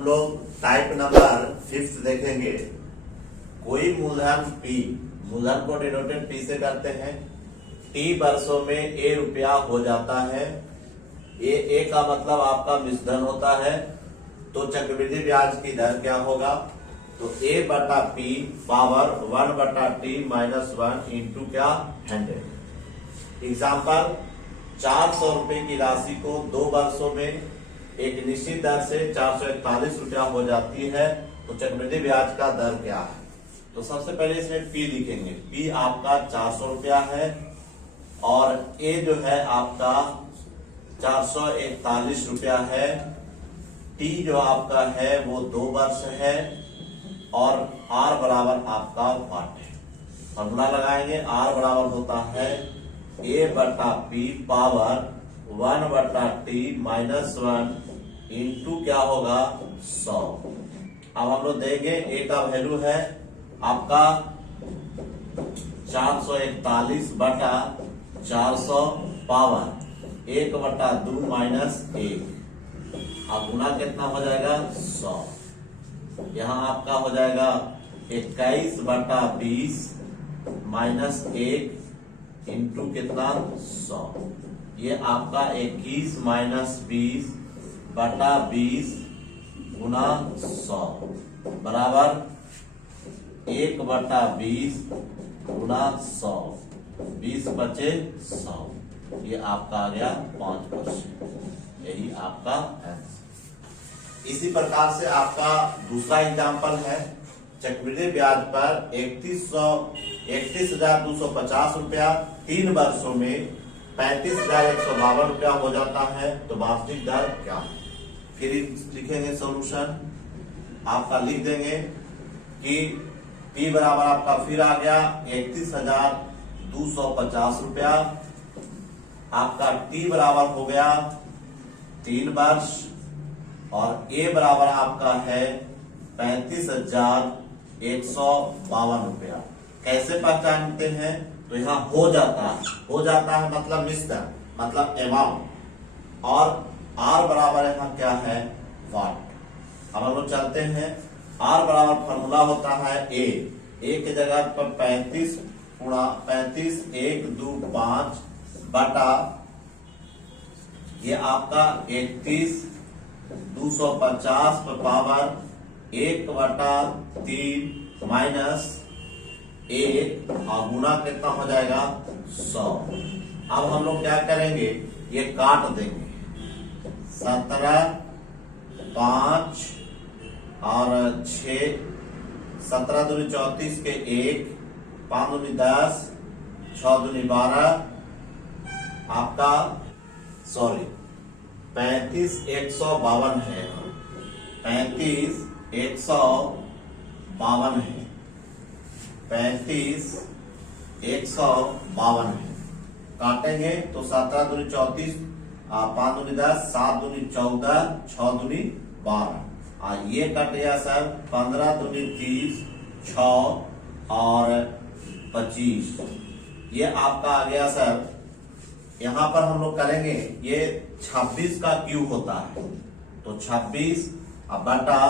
हम लोग type number 5 देखेंगे। कोई मूलधन P, मूलधन को डिनोटेड P से करते हैं। T वर्षों में A रुपया हो जाता है। A का मतलब आपका मिश्रण होता है, तो चक्रवृद्धि ब्याज की दर क्या होगा? तो A बटा P पावर 1 बटा T माइनस 1 इंटू क्या 100। एग्जाम्पल, 400 रुपए की राशि को 2 वर्षों में एक निश्चित दर से 441 रुपया हो जाती है, तो चक्रवृद्धि ब्याज का दर क्या है? तो सबसे पहले इसमें P लिखेंगे। P आपका 400 रुपया है और A जो है आपका 441 रुपया है। T जो आपका है वो 2 वर्ष है और R बराबर आपका वाट है। फॉर्मूला लगाएंगे, R बराबर होता है A बटा P पावर 1 बटा T माइनस 1 इंटू क्या होगा 100। अब हम लोग देंगे A का वैल्यू है आपका 441 बटा 400 पावर 1 बटा 2 माइनस 1। अब गुना कितना हो जाएगा 100। यहाँ आपका हो जाएगा 21 बटा 20 माइनस 1 इंटू कितना 100। ये आपका 21 माइनस 20 बटा 20 गुना 100 बराबर 1 बटा 20 गुना 100, 20 बचे 100। ये आपका आ गया 5%। यही आपका आंसर। इसी प्रकार से आपका दूसरा एग्जाम्पल है। चक्रवृद्धि ब्याज पर 31,250 रुपया 3 वर्षों में 35,152 रुपया हो जाता है, तो वास्तविक दर क्या है? फिर लिखेंगे सॉल्यूशन। आपका लिख देंगे कि P बराबर आपका फिर आ गया 31,250 रुपया। आपका T बराबर हो गया 3 वर्ष और A बराबर आपका है 35,152 रुपया। कैसे पहचानते हैं? तो यहाँ हो जाता है मतलब मिश्रण, मतलब अमाउंट, और R बराबर यहाँ क्या है वाट। अब हम लोग चलते हैं। R बराबर फॉर्मूला होता है A की जगह पर 35 गुणा 35 1 2 5 बटा ये आपका 31,250 पर पावर 1 बटा 3 माइनस 1 और गुना कितना हो जाएगा 100। अब हम लोग क्या करेंगे, ये काट देंगे। 17 5 और 6, 17 दूनी 34 के 1, 5 दूनी 10, 6 दूनी 12, आपका 35,152 है। 35,152 है। 35,152 है। काटेंगे तो 17 दूनी 34, 5 दूनी 10, 7 दूनी 14, 6 दूनी 12। ये कट गया सर 15 दूनी 30, 6 और 25। ये आपका आ गया सर। यहाँ पर हम लोग करेंगे, ये 26 का क्यूब होता है, तो 26 बटा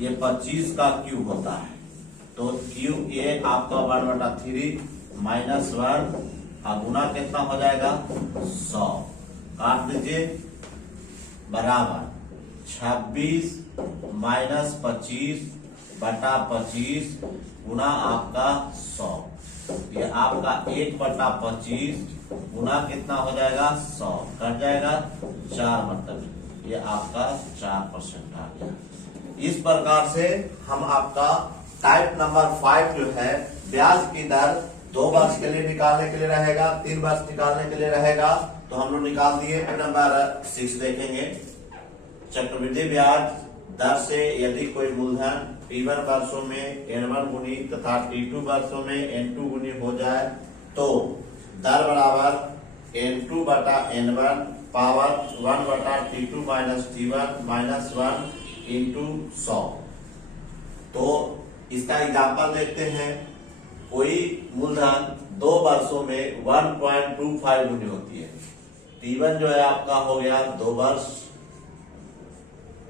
ये 25 का क्यूब होता है, तो क्यूब ये आपका 1 बटा 3 माइनस 1 गुना कितना हो जाएगा 100। काट दीजिए बराबर 26 माइनस 25 बटा 25 गुना आपका 100। ये आपका 1 बटा 25 गुना कितना हो जाएगा 100, कट जाएगा 4, मतलब ये आपका 4% आ गया। इस प्रकार से हम आपका टाइप नंबर 5 जो है ब्याज की दर 2 वर्ष के लिए निकालने के लिए रहेगा, 3 वर्ष निकालने के लिए रहेगा, तो हम लोग निकाल दिए। नंबर 6 देखेंगे। चक्रवृद्धि ब्याज दर से यदि कोई मूलधन P1 वर्षों में N1 गुनी तथा T2 वर्षों में N2 गुनी हो जाए, तो दर बराबर N2 बटा N1 पावर 1 बटा T2 minus T1 minus 1 into 100। तो इसका एग्जाम्पल देखते हैं। कोई मूलधन 2 वर्षों में 1.25 गुनी होती है। T1 जो है आपका हो गया 2 वर्ष।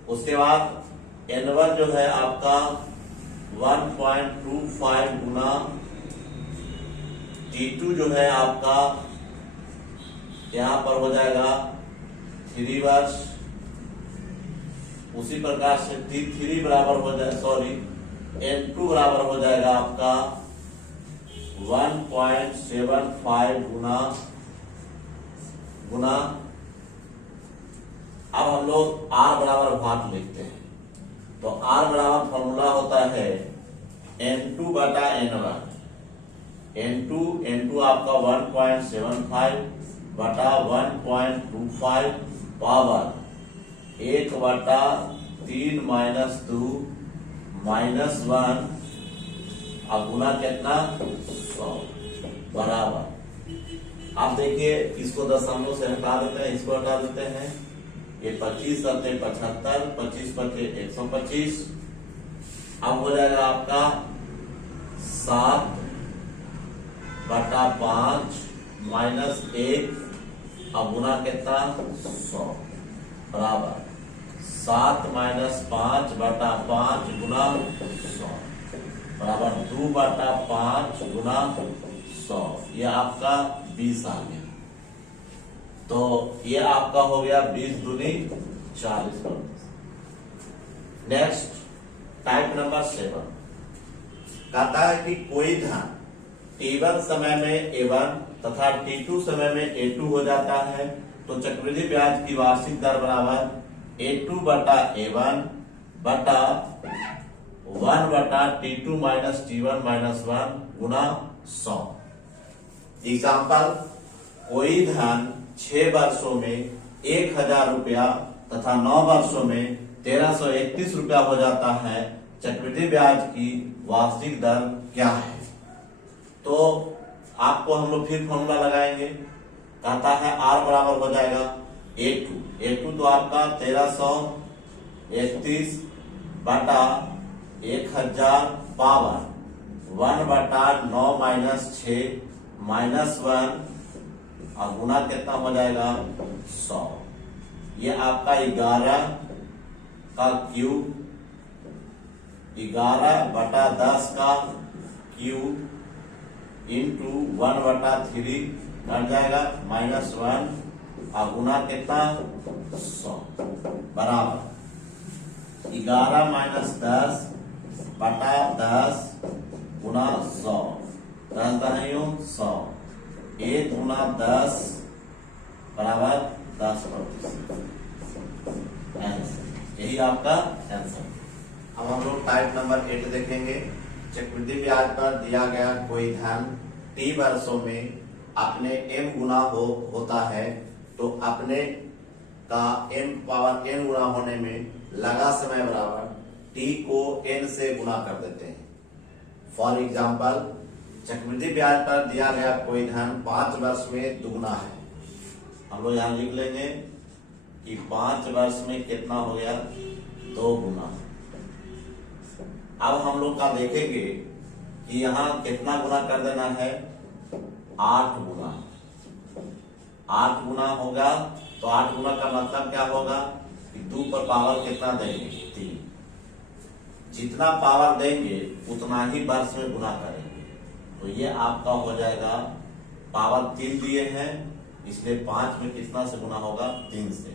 उसके बाद N1 जो है आपका 1.25 गुना T2 जो है आपका यहां पर हो जाएगा 3 वर्ष। उसी प्रकार से T3 बराबर हो जाए N2 बराबर हो जाएगा आपका 1.75 गुना अब हम लोग R बराबर वाट लिखते हैं। तो R बराबर फॉर्मूला होता है N2 बटा N1। N2 आपका 1.75 बटा 1.25 पावर 1 बटा 3 माइनस 2 माइनस 1 अब गुना कितना 100 बराबर। आप देखिए इसको दशमलव से हटा देते हैं, इसको हटा देते हैं। ये 25 सत्ते 75, 25 पचे 125। अब हो जाएगा आपका 7 बटा 5 माइनस 1 अब गुना कितना 100 बराबर 7 माइनस 5 बटा 5 गुना 100 बराबर 2 बटा 5 गुना 100। ये आपका 20 आ गया। तो ये आपका हो गया 20 दूनी 40। नेक्स्ट टाइप नंबर 7 कहता है कि कोई धन T1 समय में A1 तथा T2 समय में A2 हो जाता है तो चक्रवृद्धि ब्याज की वार्षिक दर बराबर A2 बटा A1 बटा 1 बटा T2 माइनस T1 माइनस 1 गुना 100। एग्जाम्पल, कोई धन 6 वर्षों में 1000 रुपया तथा 9 वर्षों में 1331 रुपया हो जाता है। चक्रवृद्धि ब्याज की वार्षिक दर क्या है? तो आपको हम लोग फिर फॉर्मूला लगाएंगे। कहता है R बराबर हो जाएगा A2 तो आपका 1331 बटा 1000 पावर 1 बटा 9 माइनस 6 माइनस 1 और गुना कितना हो जाएगा 100। ये आपका 11 का क्यूब 11 बटा 10 का क्यूब इंटू 1 बटा 3 कट जाएगा माइनस 1 और गुना कितना 100 बराबर 11 माइनस 10 बटा 10 गुना 100 10 दहाइयों 100 1 गुना 10 बराबर 10%। यही आपका आंसर। अब हम लोग टाइप नंबर 8 देखेंगे। चक्रवृद्धि ब्याज पर दिया गया कोई धन T वर्षों में अपने m गुना होता है तो अपने का m पावर n गुना होने में लगा समय बराबर T को n से गुना कर देते हैं। फॉर एग्जाम्पल, चक्रवृद्धि ब्याज पर दिया गया कोई धन 5 वर्ष में दुगुना है। हम लोग यहाँ लिख लेंगे कि 5 वर्ष में कितना हो गया 2 गुना। अब हम लोग का देखेंगे कि यहाँ कितना गुना कर देना है 8 गुना। 8 गुना होगा तो 8 गुना का मतलब क्या होगा कि 2 पर पावर कितना देंगे 3। जितना पावर देंगे उतना ही वर्ष में गुना करेंगे। तो ये आपका हो जाएगा पावर 3 दिए हैं इसलिए 5 में कितना से गुना होगा 3 से।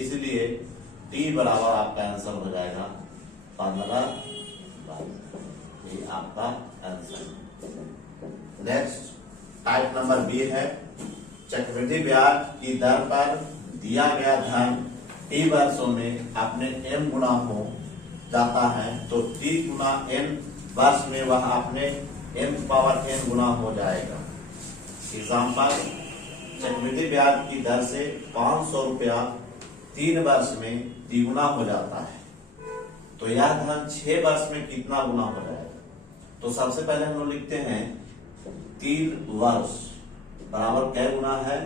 इसलिए T बराबर आपका आंसर हो जाएगा 15। ये आपका आंसर। नेक्स्ट टाइप नंबर बी है। चक्रवृद्धि ब्याज की दर पर दिया गया धन T वर्षों में अपने m गुना हो जाता है तो T गुना n वर्ष में वह अपने m पावर n गुना हो जाएगा। एग्जाम्पल, चक्रवृद्धि ब्याज की दर से 500 रुपया 3 वर्ष में द्विगुना हो जाता है तो यह धन 6 वर्ष में कितना गुना हो जाएगा? तो सबसे पहले हम लोग लिखते हैं 3 वर्ष बराबर क्या गुना है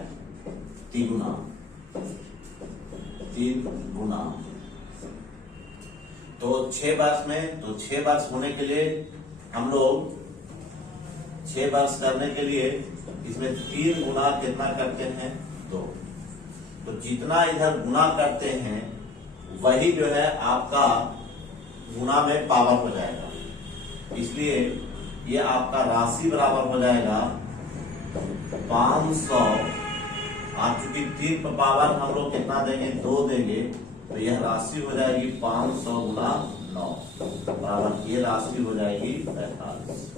3 गुना। तो 6 वर्ष में तो 6 वर्ष होने के लिए हम लोग 6 वर्ष करने के लिए इसमें 3 गुना कितना करते हैं 2। तो जितना इधर गुना करते हैं वही जो है आपका गुना में पावर हो जाएगा, इसलिए ये आपका राशि बराबर हो जाएगा 500। आप चूंकि 3 पर पावर हम लोग कितना देंगे, 2 देंगे, तो यह राशि हो जाएगी 500 गुना 9 बराबर, ये राशि हो जाएगी 45।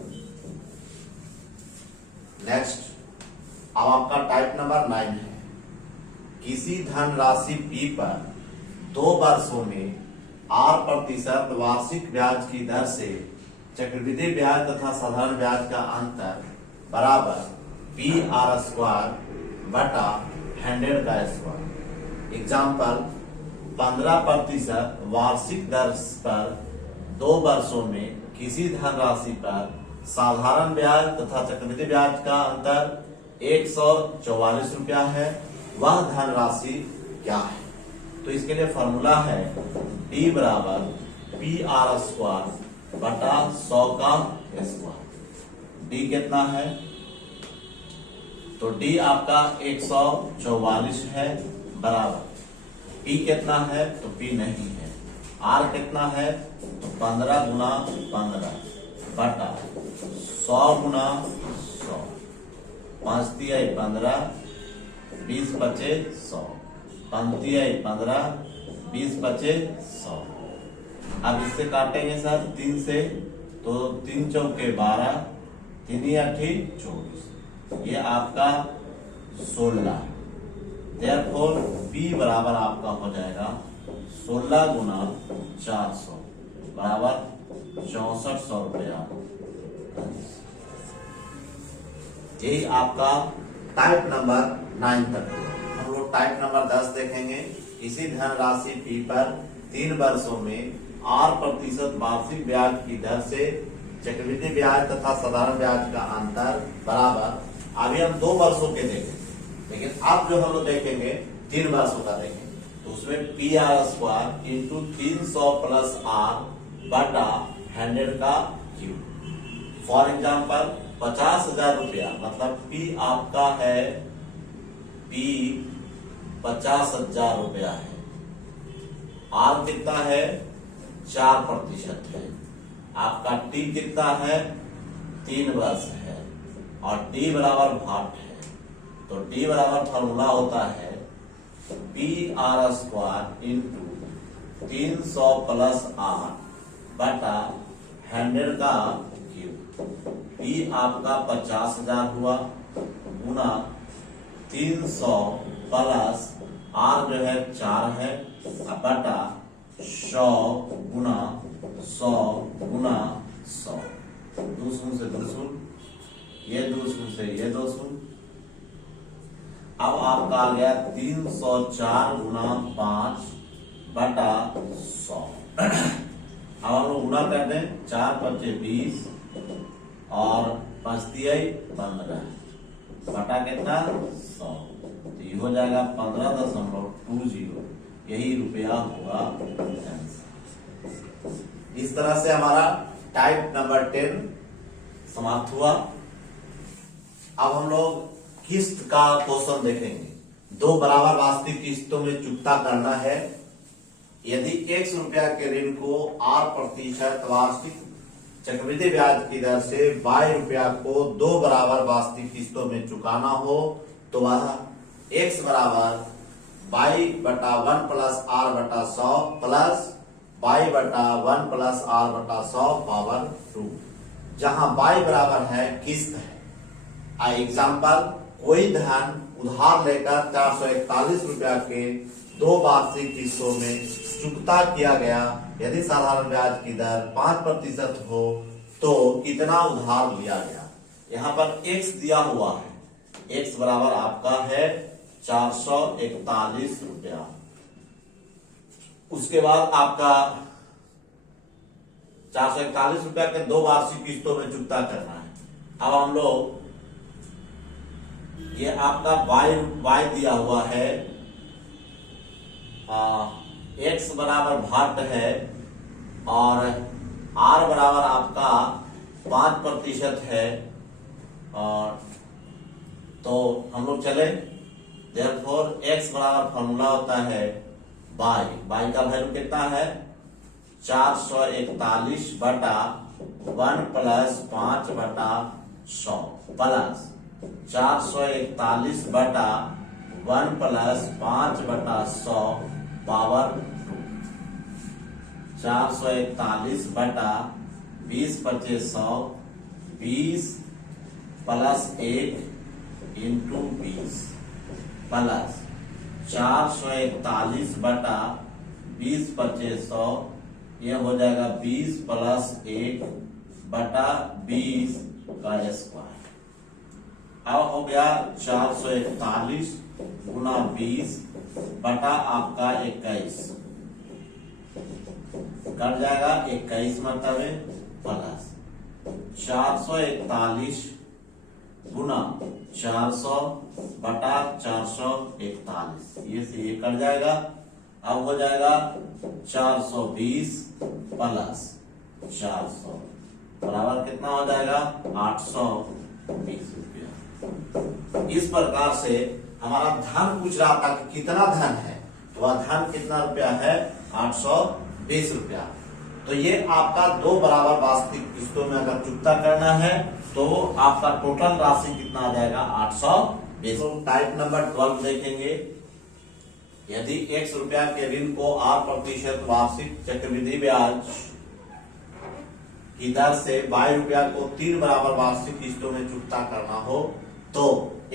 नेक्स्ट, अब आपका टाइप नंबर 9 है। किसी धन राशि P पर 2 वर्षों में 8% वार्षिक ब्याज की दर से चक्रवृद्धि ब्याज तथा साधारण ब्याज का अंतर बराबर PR² बटा 100 का स्क्वायर। एग्जाम्पल, 15% वार्षिक दर पर 2 वर्षों में किसी धनराशि पर साधारण ब्याज तथा चक्रवृद्धि ब्याज का अंतर 144 रुपया है, वह धनराशि क्या है? तो इसके लिए फॉर्मूला है D बराबर PR² बटा 100 का स्क्वायर। D कितना है? तो D आपका 144 है बराबर, P कितना है? तो P नहीं है। R कितना है? तो 15 गुना 15 बटा 100 गुना 100, 5 तिहाई 15, 20 बचे 100, 5 तिहाई 15, 20 बचे 100। अब इससे काटेंगे सर 3 से, तो 3 चौके 12, 3 आठी 24, ये आपका 16। देयरफॉर P बराबर आपका हो जाएगा 16 गुना 400 बराबर 6400 रुपया। यही आपका टाइप नंबर 9 तक। हम लोग टाइप नंबर 10 देखेंगे। इसी धनराशि P पर 3 वर्षों में 8% वार्षिक ब्याज की दर से चक्रवृद्धि ब्याज तथा साधारण ब्याज का अंतर बराबर, अभी हम 2 वर्षों के देखेंगे, लेकिन अब जो हम लोग देखेंगे 3 वर्षों का देखेंगे, तो उसमें PR² इंटू 300 प्लस R बटा 100 का क्यूब। फॉर एग्जाम्पल 50,000 रुपया, मतलब P आपका है, P 50,000 रुपया है, R कितना है? 4% है, आपका T कितना है? 3 वर्ष है, और D बराबर 60 है। तो D बराबर फॉर्मूला होता है PR² इंटू 300 प्लस R बटा 100 का क्यूब। P आपका 50,000 हुआ गुना 300 प्लस R जो है 4 है बटा 100 गुना 100 गुना 100, 2 शून्य से 2 शून्य, ये 2 शून्य से ये 2 शून्य। अब आपका आ गया 304 गुना 5 बटा 100। अब हम लोग गुना कर दें, 4 बचे 20 और 5 तिहाई 15 बटा कितना? 100, तो ये हो जाएगा 15.20, यही रुपया होगा आंसर। इस तरह से हमारा टाइप नंबर 10 समाप्त हुआ। अब हम लोग किस्त का क्वेश्चन देखेंगे। 2 बराबर वास्तविक किस्तों में चुकता करना है। यदि X रुपया के ऋण को 8% वार्षिक चक्रवृद्धि ब्याज की दर से Y रुपया को 2 बराबर वास्तविक किस्तों में चुकाना हो, तो वह X बराबर Y बटा 1 प्लस R बटा 100 प्लस Y बटा 1 प्लस R बटा 100 पावर 2, जहां Y बराबर है किस्त है। एग्जाम्पल, कोई धन उधार लेकर 441 रुपया के 2 वार्षिक किस्तों में चुकता किया गया। यदि साधारण ब्याज की दर 5% हो तो कितना उधार लिया गया? यहाँ पर X दिया हुआ है, X बराबर आपका है 441 रुपया। उसके बाद आपका 441 रुपया के 2 वार्षिक किस्तों में चुकता करना है। अब हम लोग, ये आपका y दिया हुआ है, X बराबर 60 है और R बराबर आपका 5% है, और तो हम लोग चले, देयरफॉर X बराबर फॉर्मूला होता है y का वैल्यू कितना है? 441 बटा 1 प्लस 5 बटा 100 प्लस 441 बटा 1 प्लस 5 बटा 100 पावर 2। 441 बटा 20 × 100 20 प्लस 1 इंटू 20 प्लस 441 बटा 20 × 100 ये हो जाएगा 20 प्लस 1 बटा 20 का स्क्वायर। अब हो गया 441 गुना 20 बटा आपका 21 कट जाएगा 21 मतलब प्लस 441 गुना 400 बटा 441 ये से ये कट जाएगा। अब हो जाएगा 420 प्लस 400 बराबर कितना हो जाएगा 820 रुपया। इस प्रकार से हमारा धन पूछ रहा था कि कितना धन है, तो वह धन कितना रुपया है 820 रुपया। तो ये आपका दो बराबर वास्तविक किस्तों में अगर चुकता करना है तो आपका टोटल राशि कितना आ जाएगा 820। तो टाइप नंबर 12 देखेंगे। यदि x रुपया के ऋण को 8% वार्षिक चक्रवृद्धि ब्याज की दर से y रुपया को 3 बराबर वार्षिक किस्तों में चुकता करना हो तो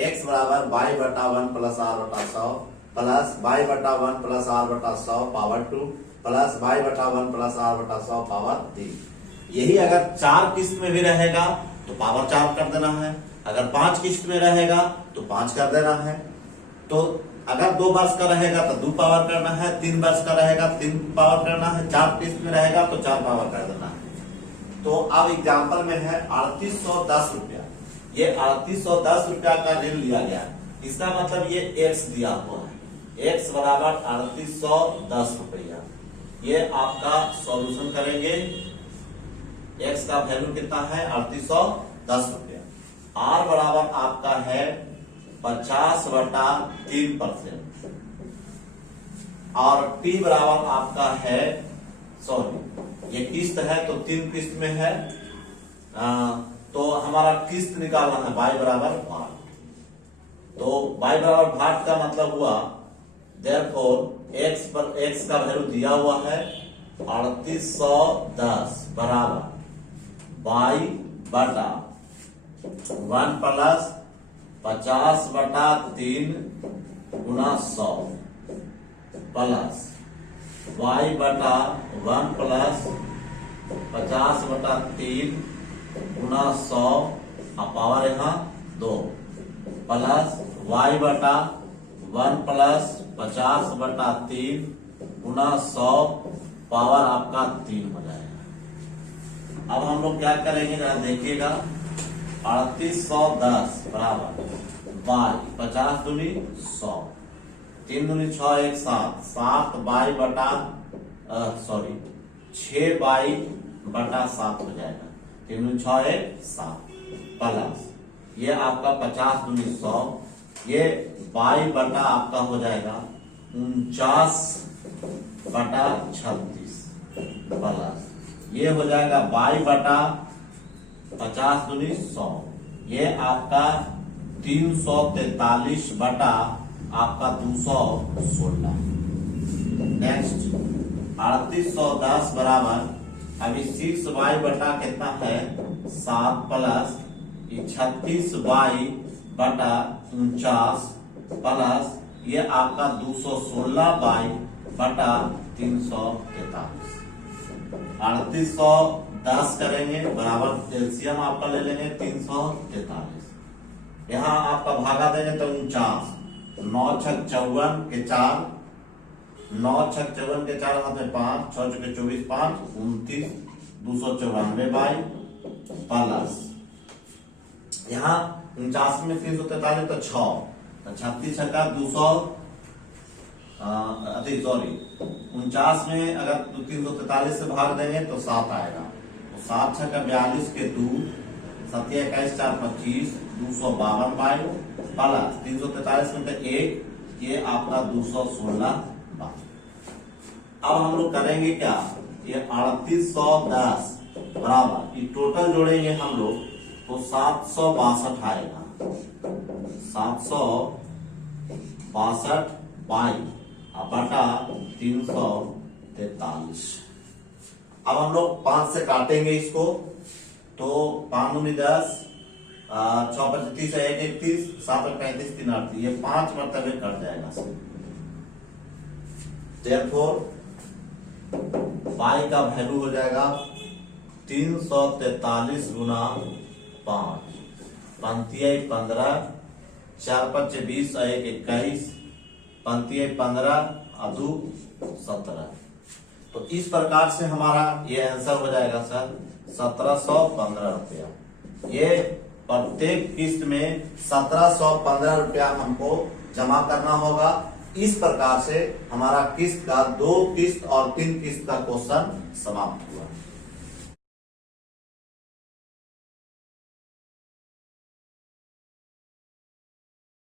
x बराबर y बटा 1 प्लस r बटा 100 प्लस y बटा 1 प्लस r बटा 100 पावर 2 प्लस y बटा 1 प्लस r बटा 100 पावर 3। यही अगर 4 किस्त में भी रहेगा तो पावर 4 कर देना है, अगर 5 किस्त में रहेगा तो 5 कर देना है। तो अगर 2 वर्ष का रहेगा तो 2 पावर करना है, 3 वर्ष का रहेगा 3 पावर करना है, 4 किस्त में रहेगा तो 4 पावर कर देना है। तो अब एग्जाम्पल में है 3810 रुपया। ये 3810 रुपया का ऋण लिया गया, इसका मतलब ये x दिया हुआ है, x बराबर 3810 रुपया। ये आपका सॉल्यूशन करेंगे, x का वैल्यू कितना है 3810 रुपया। r बराबर आपका है 50 बटा 3% और t बराबर आपका है, सॉरी ये किस्त है तो 3 किस्त में है, तो हमारा किस्त निकालना है y बराबर भाग। तो y बराबर भाग का मतलब हुआ therefore x पर x का वैल्यू दिया हुआ है 3810 बराबर y बटा 1 प्लस 50 बटा 3 गुना 100 प्लस y बटा 1 प्लस 50 बटा 3 गुना 100 पावर यहाँ 2 प्लस y बटा 1 प्लस 50 बटा 3 गुना 100 पावर आपका 3 हो जाएगा। अब हम लोग क्या करेंगे जरा देखिएगा, 3810 बराबर y 50 दूनी 100 3 दूनी 6 1 7 7 y बटा 6 y बटा 7 हो जाएगा, 3 दूनी 6 1 7 प्लस ये आपका 50 दूनी 100, ये y बटा आपका हो जाएगा 49 बटा 36 प्लस ये हो जाएगा y बटा 50 दूनी 100, ये आपका 343 बटा आपका 216। नेक्स्ट 3810 बराबर अभी 6y बटा कितना है 7 प्लस 36y बटा 49 प्लस ये आपका 216y बटा 343। 3810 करेंगे बराबर एलसीएम आपका ले लेंगे 343। यहाँ आपका भागा देंगे तो 49, 9 छक 54 के 4, 9 छक 54 के 4 हाथ में 5, 6 छके 24 5 29 294 बाई प्लस यहाँ 49 में 343 तो 6, 36 छक्का 200 सॉरी 49 में अगर 343 से भाग देंगे तो 7 आएगा, तो 7 छक्का 42 के 2 7 21 4 25 252 बाई प्लस 343 में 1 ये आपका 216 बाई। अब हम लोग करेंगे क्या, ये 3810 बराबर, ये टोटल जोड़ेंगे हम लोग तो 762 आएगा। 762 बाई बटा 343। अब हम लोग 5 से काटेंगे इसको, तो 5 दूनी 10, 6 5 30 1 31, 7 35 3 38, ये 5 मरतबे कट जाएगा। देयरफॉर पाई का वैल्यू हो जाएगा 343 गुना 5, 15, 4 5 20, 1 21, 15 2 17। तो इस प्रकार से हमारा ये आंसर हो जाएगा सर 1715 रुपया। ये प्रत्येक किस्त में 1715 रुपया हमको जमा करना होगा। इस प्रकार से हमारा किस्त का 2 किस्त और 3 किस्त का क्वेश्चन समाप्त हुआ।